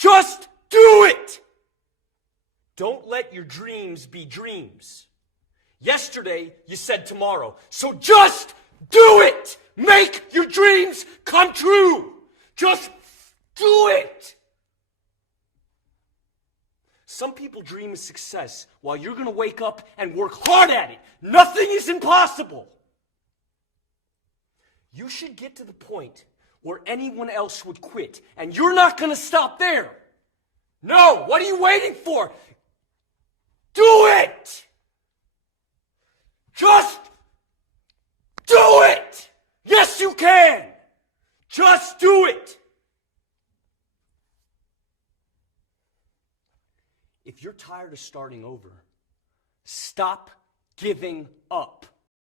Just do it! Don't let your dreams be dreams. Yesterday, you said tomorrow. So just do it! Make your dreams come true! Just do it! Some people dream of success while you're going to wake up and work hard at it. Nothing is impossible. You should get to the point where anyone else would quit, and you're not going to stop there. No, what are you waiting for? Do it! Just do it! Yes, you can! Just do it! If you're tired of starting over, stop giving up.